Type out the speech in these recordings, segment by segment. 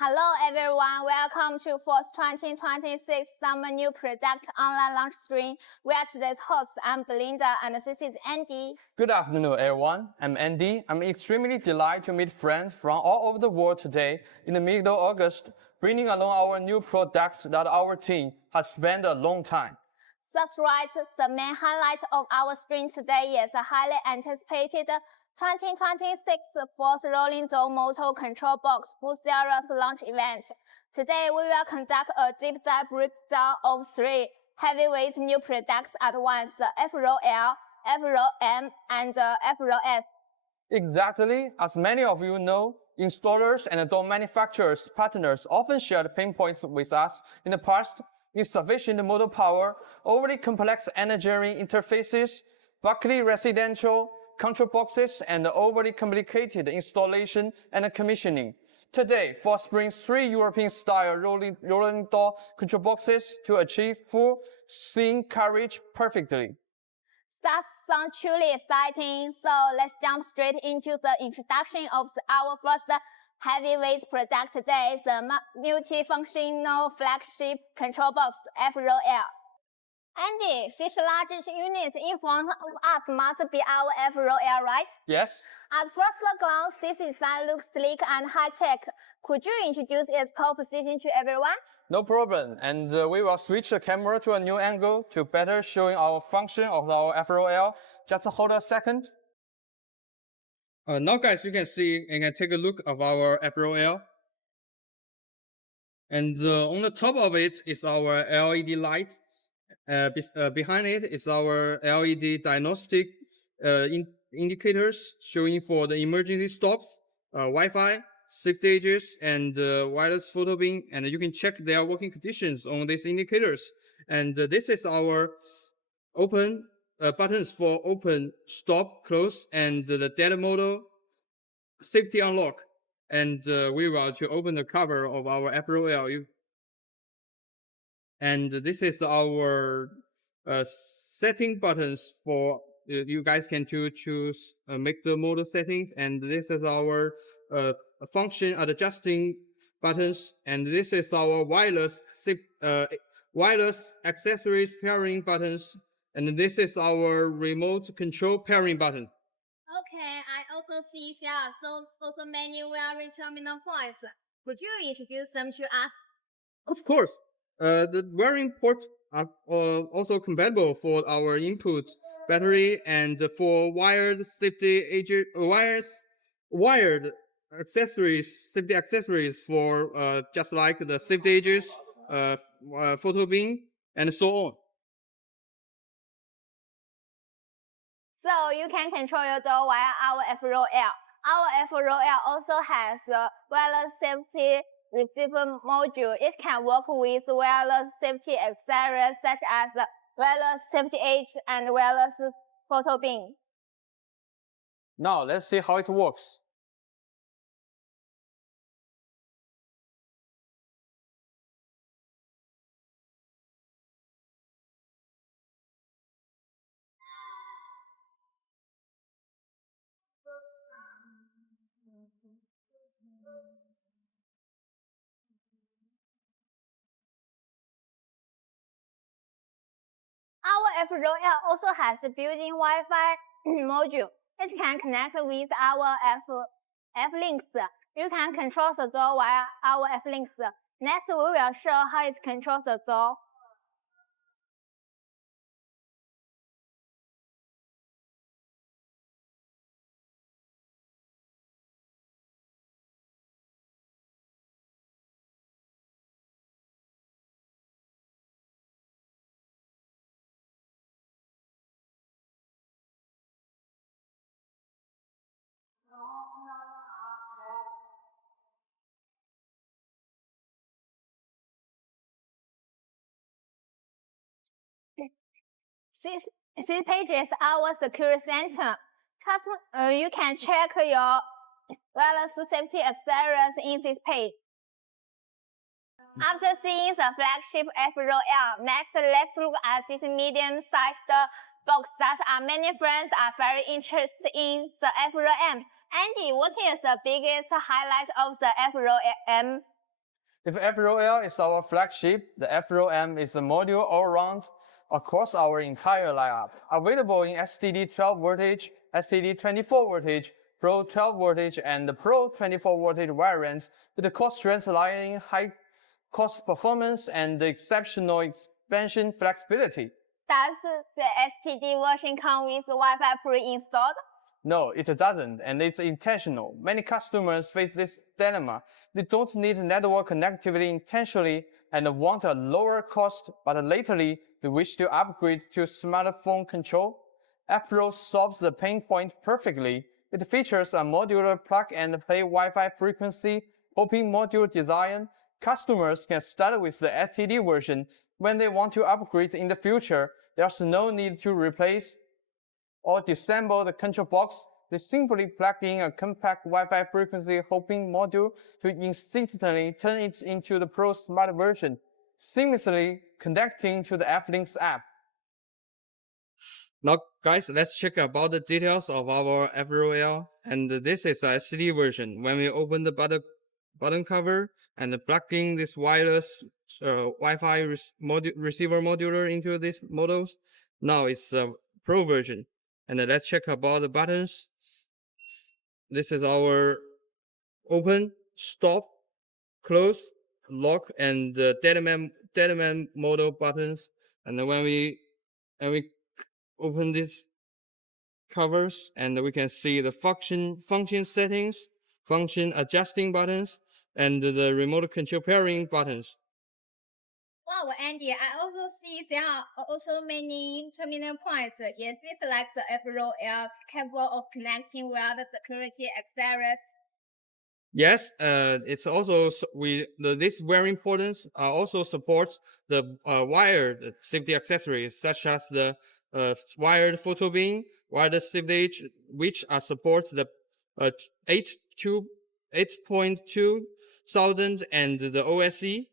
Hello everyone, welcome to FOSS 2026 Summer New Product Online Launch Stream. We are today's hosts. I'm Belinda and this is Andy. Good afternoon everyone, I'm Andy. I'm extremely delighted to meet friends from all over the world today in the middle of August, bringing along our new products that our team has spent a long time. That's right, the main highlight of our stream today is a highly anticipated 2026 FOSS Rolling Door Motor Control Box Full Series launch event. Today we will conduct a deep dive breakdown of three heavyweight new products at once, the F-Roll L, F-Roll M, and F-Roll S. Exactly, as many of you know, installers and door manufacturers partners often shared pain points with us in the past: insufficient motor power, overly complex engineering interfaces, bulky residential control boxes, and overly complicated installation and commissioning. Today, FOSS brings three European-style rolling door control boxes to achieve full swing coverage perfectly. That sounds truly exciting, so let's jump straight into the introduction of our first heavyweight product today, the multifunctional flagship control box, F-Roll L. Andy, this largest unit in front of us must be our F-Roll L, right? Yes. At first glance, this design looks sleek and high-tech. Could you introduce its core position to everyone? No problem, and we will switch the camera to a new angle to better showing our function of our F-Roll L. Just hold a second. Now guys, you can see and can take a look of our F-Roll L. And on the top of it is our LED light. Behind it is our LED diagnostic indicators showing for the emergency stops, Wi-Fi, safety edges, and wireless photo beam. And you can check their working conditions on these indicators. And this is our open buttons for open, stop, close, and the dead mode, safety unlock. And we will to open the cover of our F-Roll L. And this is our setting buttons for you guys can choose make the mode settings. And this is our function adjusting buttons. And this is our wireless accessories pairing buttons. And this is our remote control pairing button. Okay, I also see there are also many wearing terminal points. Could you introduce them to us? Of course. The wearing ports are also compatible for our input battery and for wired safety wired accessories, safety accessories for just like the safety edges, photo beam, and so on. So you can control your door via our F-Roll L. Our F-Roll L also has a wireless safety receiver module. It can work with wireless safety accessories such as wireless safety edge and wireless photo beam. Now let's see how it works. Our F-Roll L also has a built-in Wi-Fi module. It can connect with our F-Links. You can control the door via our F-Links. Next, we will show how it controls the door. This page is our security center. You can check your wireless safety accessories in this page. After seeing the flagship F-Roll L, next let's look at this medium-sized box that many friends are very interested in, the F-Roll M. Andy, what is the biggest highlight of the F-Roll M? If FROL is our flagship, the FROM is a module all around across our entire lineup, available in STD 12 voltage, STD 24 voltage, Pro 12 voltage, and Pro 24 voltage variants, with the core strengths lying in high cost performance and exceptional expansion flexibility. Does the STD version come with Wi-Fi pre-installed? No, it doesn't, and it's intentional. Many customers face this dilemma. They don't need network connectivity intentionally and want a lower cost, but lately they wish to upgrade to smartphone control. FRO solves the pain point perfectly. It features a modular plug-and-play Wi-Fi frequency hopping module design. Customers can start with the STD version. When they want to upgrade in the future, there's no need to replace or disassemble the control box. They simply plug in a compact Wi-Fi frequency hopping module to instantly turn it into the Pro Smart version, seamlessly connecting to the F-Links app. Now, guys, let's check about the details of our FROL. And this is the STD version. When we open the button cover and plug in this wireless Wi-Fi receiver modular into these models, now it's a Pro version. And let's check about the buttons. This is our open, stop, close, lock, and deadman model buttons. And when we open these covers, and we can see the function settings, function adjusting buttons, and the remote control pairing buttons. Wow, Andy, I also see there are also many terminal points. Yes, it's like the FROL capable of connecting via the security accessories. Yes, it's also this very important. Also supports the wired safety accessories such as the wired photo bin, wired safety, which support the 8.2 thousand and the OSE.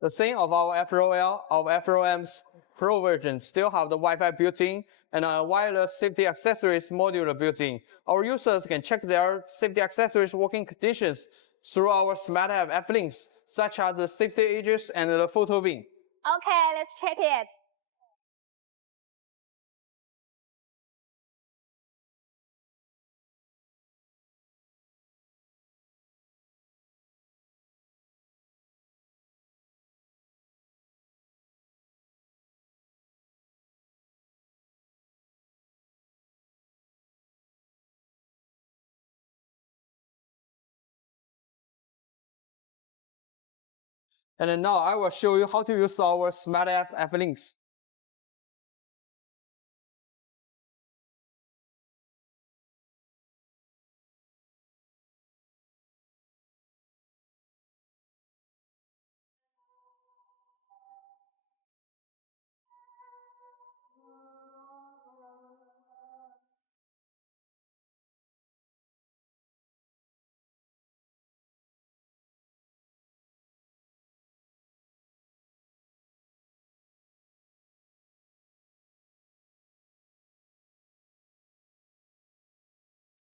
The same of our FROL, our FROM's Pro version still have the Wi-Fi built-in and a wireless safety accessories module built-in. Our users can check their safety accessories working conditions through our Smart App F-Links, such as the safety edges and the photo bin. Okay, let's check it. And now I will show you how to use our Smart App F-Links.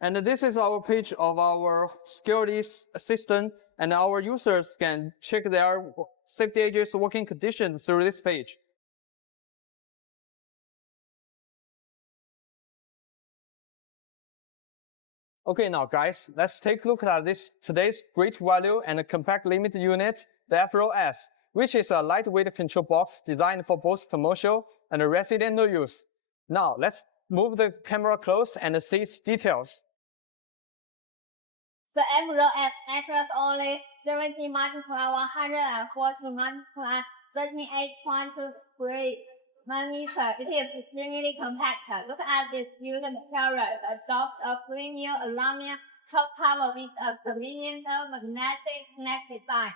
And this is our page of our security system, and our users can check their safety edges working conditions through this page. Okay, now guys, let's take a look at today's great value and compact limit unit, the FROS, which is a lightweight control box designed for both commercial and residential use. Now, let's move the camera close and see its details. The FROS measures only 70 multiplied 140 multiplied 38.3 millimeter. It is extremely compact. Look at this used material, a soft, premium aluminum top cover with a convenient magnetic neck design.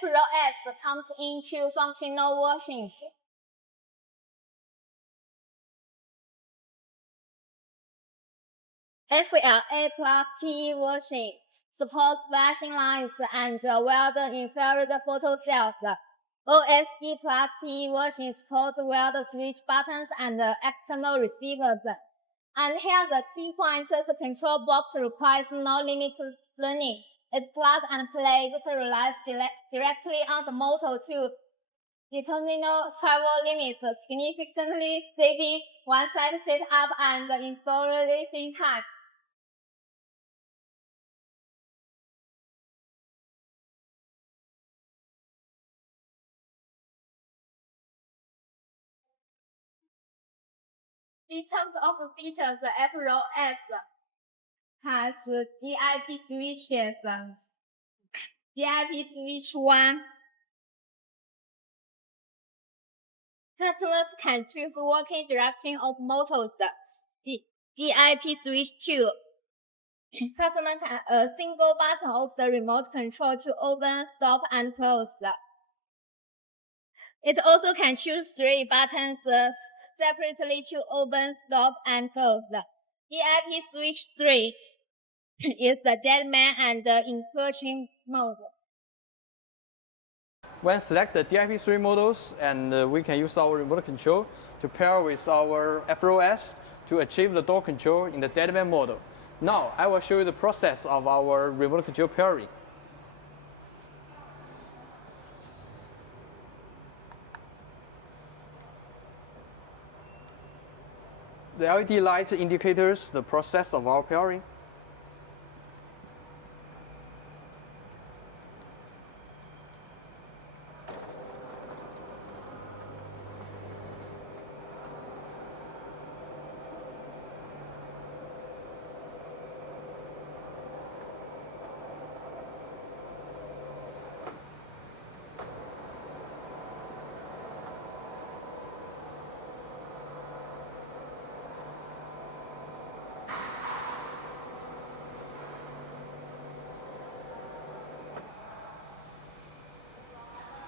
FROS comes in two functional versions. FLA plus PE version supports flashing lights and welded infrared photo cells. OSD plug PE version supports wired switch buttons and external receivers. And here are the key points. The control box requires no limit learning. It's plug and play. It relies directly on the motor to determine travel limits, significantly saving one-side setup and installation time. In terms of features, the FROS has DIP switches, DIP switch 1. Customers can choose working direction of motors. DIP switch 2. Customer can a single button of the remote control to open, stop, and close. It also can choose 3 buttons separately to open, stop, and close. DIP switch 3 is the dead man and the encroaching mode. When select the DIP3 models, and we can use our remote control to pair with our FROS to achieve the door control in the deadman model. Now, I will show you the process of our remote control pairing. The LED light indicates the process of our pairing.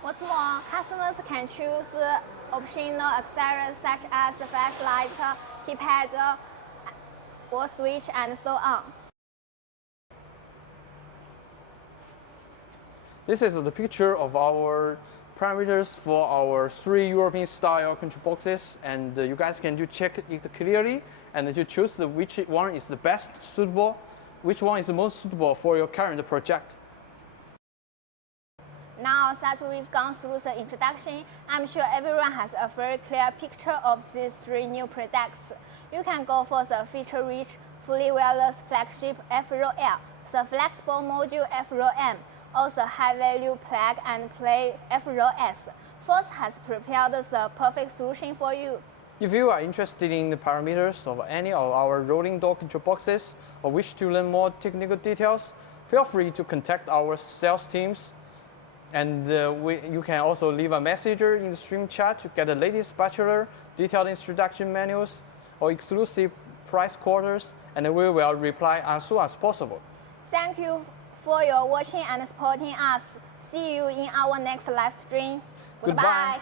What's more, customers can choose optional accessories such as flashlight, keypad, or switch, and so on. This is the picture of our parameters for our 3 European style control boxes, and you guys can check it clearly and to choose which one is the best suitable, which one is the most suitable for your current project. Now that we've gone through the introduction, I'm sure everyone has a very clear picture of these 3 new products. You can go for the feature-rich, fully wireless flagship FROL, the flexible module FROM, or the high-value plug-and-play FROS. Force has prepared the perfect solution for you. If you are interested in the parameters of any of our rolling door control boxes or wish to learn more technical details, feel free to contact our sales teams. And you can also leave a message in the stream chat to get the latest bachelor, detailed introduction manuals, or exclusive price quotes, and we will reply as soon as possible. Thank you for your watching and supporting us. See you in our next live stream. Goodbye.